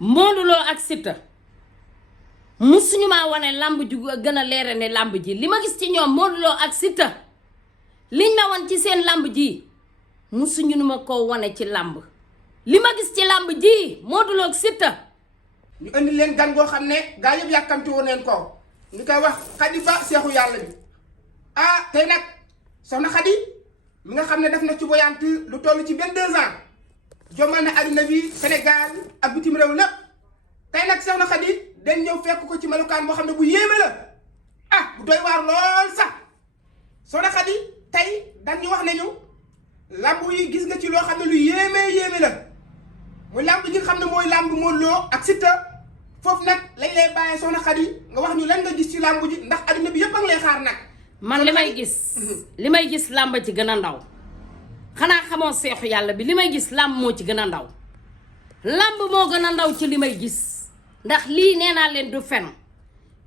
Modou Lo ak Siteu musuñu maa wane lamb ju gën a leere ne lamb ji li ma gis ci ñoom Modou Lo ak Siteu liñ ma wan ci seen lamb ji musuñu nu ma ko wane ci lamb li ma gis ci lamb ji Modou Lo ak Siteu ñu indi leen gan goo xam ne gaa yëpp yàkkamti woon leen ko ñu koy wax Khady Ba seexu yàlla bi tey nag soxna Khady mi nga xam ne def na ci voyante lu toll ci 22 ans jomal na adduna bi Sénégal ak bitim réew lépp tey nag soxna Khady dañ ñëw fekk ko ci melukaan boo xam ne bu yéeme la bu doy waar lool sax soxna Khady tey dañu wax nañu lamb yi gis nga ci loo xam ne lu yéeme la muy lamb ji nga xam ne mooy lamb Modou Lo ak Siteu foofu nag lañ lay bàyyee soxna Khady nga wax ñu lan nga gis ci lamb ji ndax adduna bi yëpp a ngi lay xaar nag. man li may gis lamb ci gën a ndaw xanaa xamoo seexu yàlla bi li may gis lamb moo ci gën a ndaw lamb moo gën a ndaw ci li may gis ndax lii nee naa leen du fen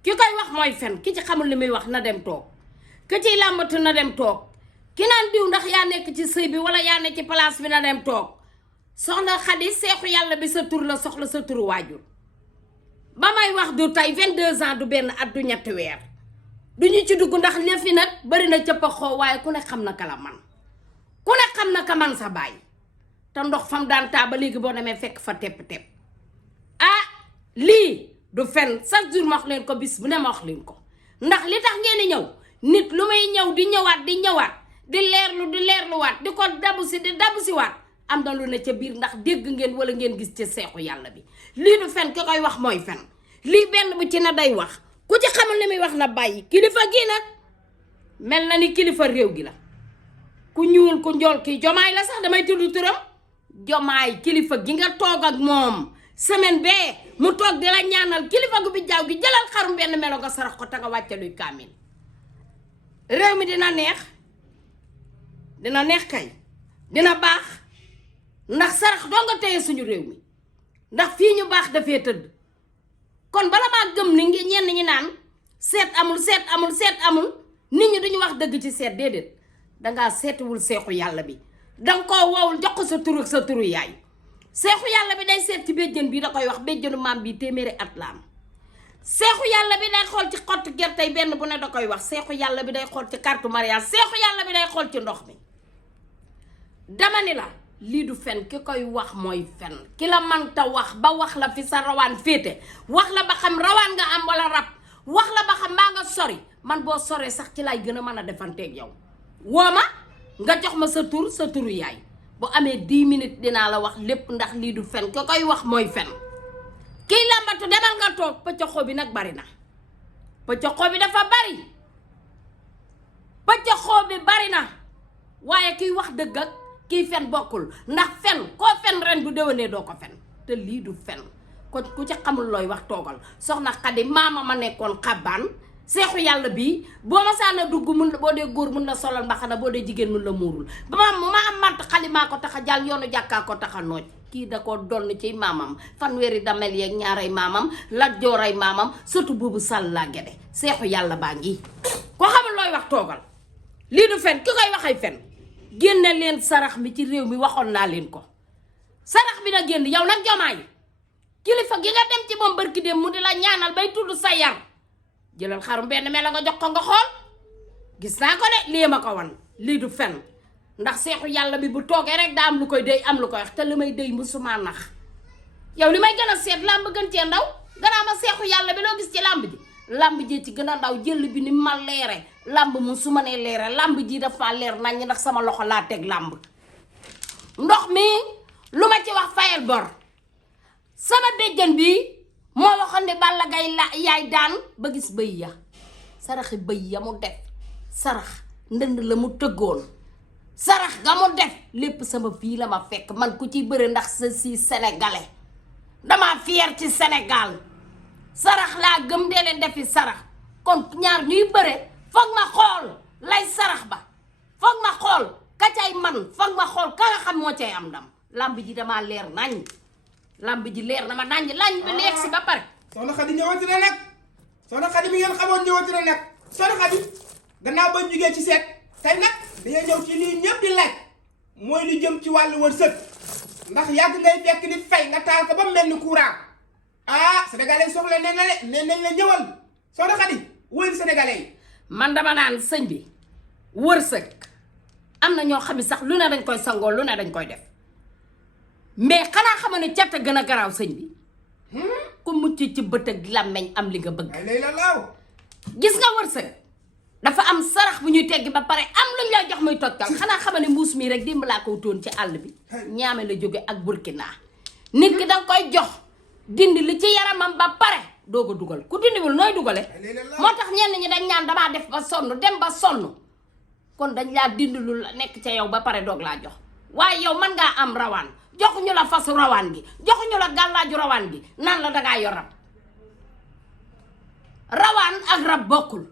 ki koy wax mooy fen ki ci xamul li muy wax na dem toog ki ciy làmbatu na dem toog ki naan diw ndax yaa nekk ci sëy bi wala yaa nekk ci place bi na dem toog soxna Khady seexu yàlla bi sa tur la soxla sa turu waajur ba may wax du tey 22 ans du benn at du ñetti weer du ñu ci dugg ndax lépp fi nag bari na cëppa xoo waaye ku ne xam na ka la man ku ne xam na ka man sa baay te ndox fam daan taa ba léegi boo demee fekk fa tepp-tepp lii du fen chaque jour ma wax leen ko bis bu ne ma wax leen ko ndax li tax ngeen di ñëw nit lu may ñëw di ñëwaat di leerluwaat di ko dabu si waat am na lu ne ca biir ndax dégg ngeen wala ngeen gis ci seexu yàlla bi lii du fen ki koy wax mooy fen lii benn bu ci na day wax ku ci xamul li muy wax na bàyyi kilifa gi nag mel na ni kilifa réew gi la ku ñuul ku njool kii jomaay la sax damay tudd turam jomaay kilifa gi nga toog ak moom semaine bee mu toog di la ñaanal kilifa gu bi jaaw gi jëlal xarum benn melo nga sarax ko te nga wàcce luy kaamil réew mi dina neex kay dina baax ndax sarax doo nga téye suñu réew mi ndax fii ñu baax dafee tëdd kon bala maa gëm ni ngi ñenn ñi naan seet amul nit ñi duñu wax dëgg ci seet déedéet dangaa seetiwul seexu yàlla bi danga koo wowul jox ko sa turu yaay seexu yàlla bi day seet ci béjjën bi da koy wax béjjënu maam bi téeméeri at la am seexu yàlla bi day xool ci xottu gerte yi benn bu ne da koy wax seexu yàlla bi day xool ci carte mariage seexu yàlla bi day xool ci ndox mi dama ni la lii du fen ki koy wax mooy fen ki la manta wax ba wax la fi sa rawaan féete wax la ba xam rawaan nga am wala rab wax la ba xam maa nga sori man boo soree sax ci lay gën a mën a defanteeg yow woo ma nga jox ma sa turu yaay bu amee 10 minutes dinaa la wax lépp ndax lii du fen ki koy wax mooy fen kiy làmbatu demal nga toog pëccoxoo bi nag bari na pëccoxoo bi dafa bari pëccoxoo bi bari na waaye kiy wax dëgg ak kiy fen bokkul ndax fen koo fen ren bu déwénee doo ko fen te lii du fen kon ku ci xamul looy wax toogal soxna Khady maama ma nekkoon xabbaan seexu yàlla bii boo ma saana dugg mun boo dee góor mun la solal mbaxana boo dee jigéen mun la muurul ba ma am màtt xalimaa ko tax a jàll yoonu jàkkaa ko tax a nooj kii da ko donn ci maamam fanweeri damel yeeg ñaaray maamam Lat Jooray maamam surtout boobu sàll laa gede seexu yàlla baa ngi ko xamul looy wax toogal lii du fen ki koy waxay fen génne leen sarax mi ci réew mi waxoon naa leen ko sarax bi na génn yow nag jomaay kilifa gi nga dem ci moom barki dem mu di la ñaanal bay tudd sa yar jëlal xarum benn melo nga jox ko nga xool gis naa ko de lii ma ko wan lii du fen ndax seexu yàlla bi bu toogee rek daa am lu koy déy am lu koy wax te li may déy musuma nax yow li may gën a seet làmb gën cee ndaw gannaaw ma seexu yàlla bi loo gis ci làmb ji ci gën a ndaw jël bi ni ma leere làmb mu su ma nee leere làmb ji dafa leer nañ ndax sama loxo laa teg làmb ndox mi lu ma ci wax fayal bor sama béjjën bi moo waxoon ne Balla Gaye la yaay daan ba gis bëy ya saraxi bëy ya mu def sarax ndënd la mu tëggoon sarax ga mu def lépp sama fii la ma fekk man ku ci bëre ndax sa si sénégalais dama fier ci Sénégal sarax laa gëm dee leen defi sarax kon ñaar ñuy bëre foog ma xool lay sarax ba foog ma xool ka cay man foog ma xool ka nga xam moo cay am ndam lamb ji damaa leer nañ lamb ji leer na ma nañ lañ bi leeg si ba pare soxna Khady ñëwati na nag soxna Khady mi ngeen xamoon ñëwati na nag soxna Khady gannaaw bañ jugee ci seet tey nag dañuy ñëw ci lii ñëpp di laaj mooy lu jëm ci wàllu wërsëg ndax yàgg ngay fekk nit fay nga taal ko ba mu mel ni courant ah sénégalais yi soxla nee na le nee nañ la ñëwal soxna Khady wóyul sénégalais yi. man dama naan sëñ bi wërsëg am na ñoo xam ne sax lu ne dañ koy sangoo lu ne dañ koy def mais xanaa xam ne cat a gën a garaaw sëñ bi ku mucc ci bët ak làmmeñ am li nga bëgg. ay lay la laaw. gis nga wërsëg dafa am sarax bu ñuy teggi ba pare am luñ lay jox muy tojtal xanaa xam ne mbuus mii rek dimb laa ko wutoon ci àll bi ñaame la jóge ak Burkina nit ki danga koy jox dindi li ci yaramam ba pare doo ko dugal ku dindiwul nooy dugale moo tax ñenn ñi dañ ñaan damaa def ba sonn dem ba sonn kon dañ laa dindi lu la nekk ca yow ba pare doog laa jox waaye yow mën ngaa am rawaan joxuñu la fasu rawaan gi joxuñu la gàllaaju rawaan gi naan la dangaa yor rab rawaan ak rab bokkul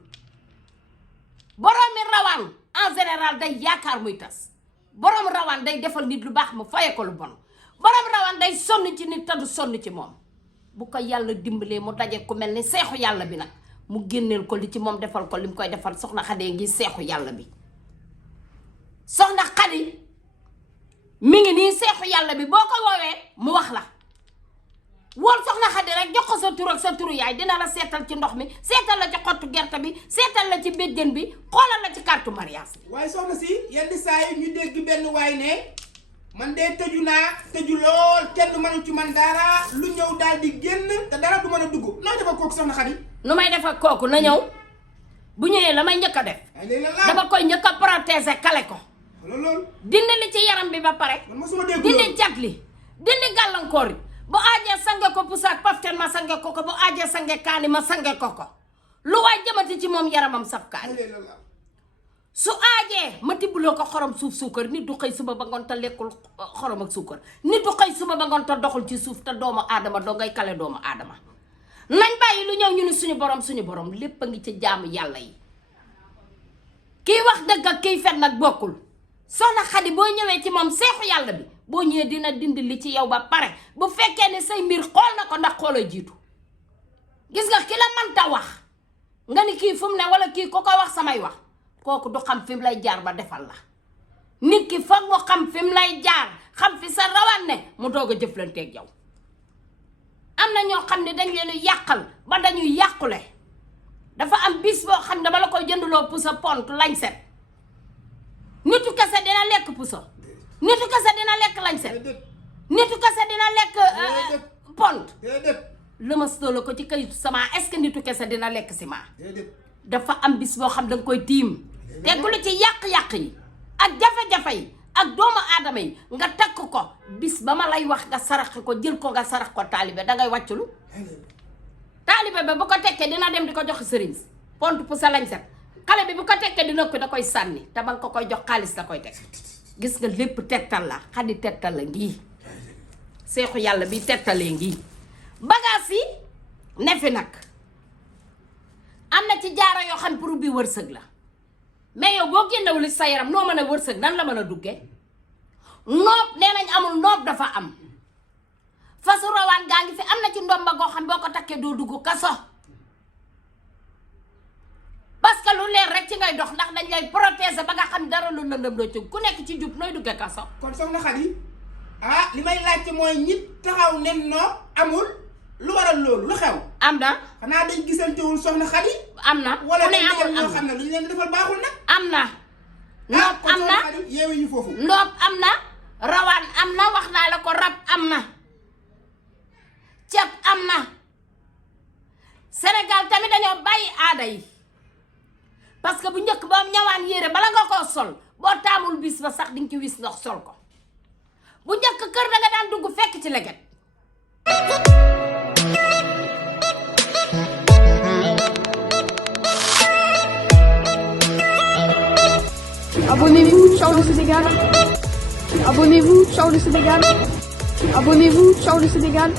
boroomi rawaan en général day yaakaar muy tas boroom rawaan day defal nit lu baax mu faye ko lu bon boroom rawaan day sonn ci nit te du sonn ci moom bu ko yàlla dimbalee mu daje ku mel ni seexu yàlla bi nag mu génneel ko li ci moom defal ko li mu koy defal soxna Xadi ngi seexu yàlla bi soxna Xadi mi ngi nii seexu yàlla bi boo ko woowee mu wax la wool soxna Xadi rek jox ko sa tur ak sa turu yaay dina la seetal ci ndox mi seetal la ci xottu gerte bi seetal la ci béjjën bi xoolal la ci carte mariage bi. waaye soxna si yenn saa yi ñu dégg benn waay ne man de tëju naa tëju lool kenn mënu ci man dara lu ñëw daal di génn te dara du mën a dugg noo def ak kooku soxna Xadi. nu may def ak kooku na ñëw bu ñëwee la may njëkk a def. dama koy njëkk a protéger kale ko. loolu dindi li ci yaram bi ba pare. man mosuma dégg dindi cat li dindi gàllankoor yi. bu aajee sange ko pusaak paften ma sange ko ko bu aajee sange kaani ma sange ko ko lu waay jëmati ci moom yaramam saf kaani su aajee ma tibbuloo ko xorom suuf suukar nit du xëy suba ba ngoon te lekkul xorom ak suukar nit du xëy suba ba ngoon te doxul ci suuf te doomu aadama doo ngay kale doomu aadama nañ bàyyi lu ñëw ñu ni suñu borom lépp a ngi ci jaamu yàlla yi kiy wax dëgg ak kiy fen nag bokkul soxna Xadi boo ñëwee ci moom seexu yàlla bi boo ñëwee dina dindi li ci yow ba pare bu fekkee ne say mbir xool na ko ndax xooloo jiitu gis nga ki la mënta wax nga ni kii fu mu ne wala kii ko ko wax samay wax kooku du xam fi mu lay jaar ba defal la nit ki foog mu xam fi mu lay jaar xam fi sa rawaan ne mu doog a jëflanteeg yow am na ñoo xam ne dañ leen yàqal ba dañuy yàqule dafa am bis boo xam ne dama la koy jënduloo pusa pont lañ set nitu kese dina lekk pusa nitu kese dina lekk lañ set nitu kese dina lekk pont lëmas la ko ci kayitu sama est-ce que nitu kese dina lekk ciment dafa am bis boo xam danga koy tiim teggulu ci yàq-yàq yi ak jafe-jafe yi ak doomu aadama yi nga takk ko bis ba ma lay wax nga sarax ko jël ko nga sarax ko taalibe dangay wàcculu taalibe ba bu ko tekkee dina dem di ko jox sëriñ pont pusa lañ set xale bi bu ko tekkee di noppi da koy sànni te ba nga ko koy jox xaalis da koy teg gis nga lépp tettal la Xadi tettal la ngii seexu yàlla bi tettalee ngii bagaas yi ne fi nag am na ci jaaro yoo xam pour bi wërsëg la mais yow boo génnewul sa yaram noo mën a wërsëg nan la mën a duggee noob nee nañ amul noob dafa am fasu rawaan gaa ngi fi am na ci ndomba goo xam boo ko takkee doo dugg kaso parce que lu leer rek ci ngay dox ndax dañ lay protéger ba nga xam dara lu lëndëm doo ci ku nekk ci jub nooy duggee kaso. kon soxna Xadi li may laajte mooy ñi taxaw nen noo amul lu waral loolu lu xew. am na. xanaa dañ gisantewul soxna Xadi. am na wala ku ne dañ amul ñoo xam ne lu ñu leen di defal baaxul nag. am na. noob am na yeewu ñu foofu. noob am na rawaan am na wax naa la ko rab am na ceeb am na Sénégal tamit dañoo bàyyi aada yi. parce que bu njëkk boo ñawaan yére bala nga koo sol boo taamul bis ba sax dinga ci wis ndox sol ko bu njëkk kër da nga daan dugg fekk ci leget. Abonnez-vous, ciao le Sénégal. Abonnez-vous, ciao le Sénégal. Abonnez-vous, ciao le Sénégal.